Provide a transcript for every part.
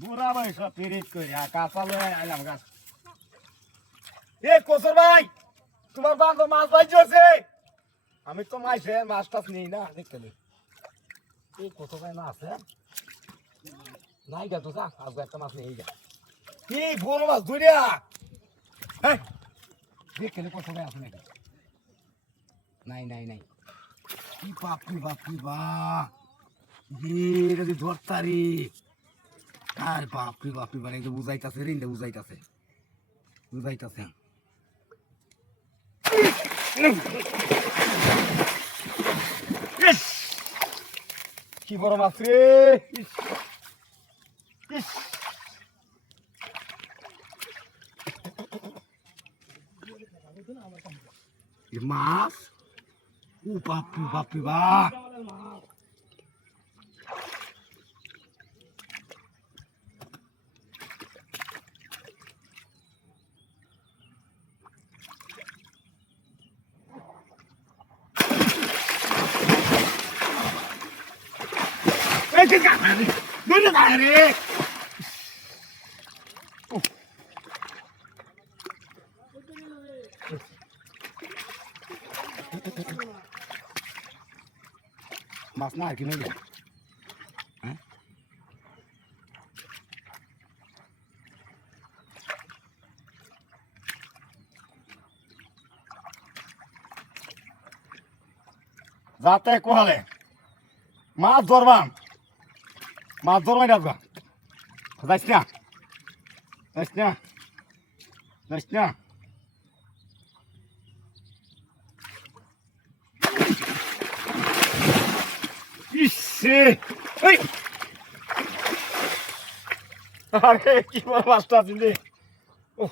বুড়া বয়স পিরিত করি কাঁচালে আইলাম গাছ। এ কোসর ভাই, তোমার বান্ধব মাছ ভাই আছে? আমি তো মাইছে মাছ টাছ নেই না দেখতে। এই কোসর ভাই না আছে? নাই গা তো যা, আজকে একটা মাছ নেই গা। কি বড় মাছ ধরিয়া? হ্যাঁ দেখলে কোসর ভাই আছে নাকি? নাই নাই নাই। কি বাপরি বাপরি বাপ, এটা যে ধরতারি। আর বাপরি বাপরি বাপ, এটা বুঝাইতাছে রে, এটা বুঝাইতাছে বুঝাইতাছে। কি বড় মাছ রে! মাছ ও বাপরি বাপরি বাপ। মাছ না আর কি নেই? হ্যাঁ যাতে কোহালে মাছ ধরবাম, মাছ ধরবাই রাখবা। যাইস না যাইস না যাইস না। ইসে এই আরে কি বড় মাছটা দিলে! ও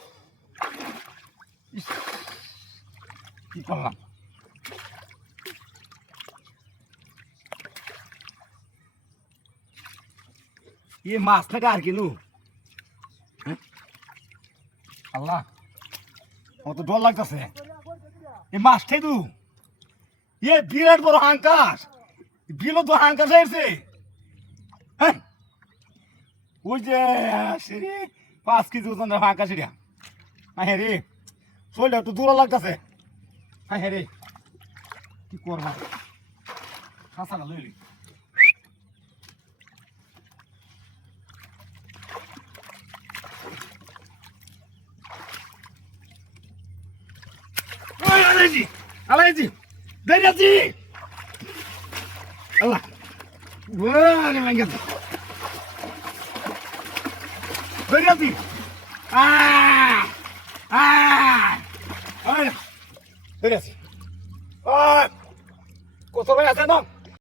কি করলাম? ये माছ থেকে আর কিনু? আল্লাহ, আমার তো ডর লাগতেছে। এই মাছটাই তু এ বিরাট বড় হাঙ্কাস, বিলো তো হাঙ্কাস এসে। হ্যাঁ ওই যে সিঁড়ি 5 কেজি ওজনের হাঙ্কাস সিঁড়িয়া। হ্যাঁ রে, শরীরটা একটু দূর লাগতেছে। হ্যাঁ রে, কি করবো? কাঁচাটা লইলি Alaji, Alaji, Alaji, Allah, wah, ni main gitu, Alaji, Alaji, Alaji, kotor banyak sendok.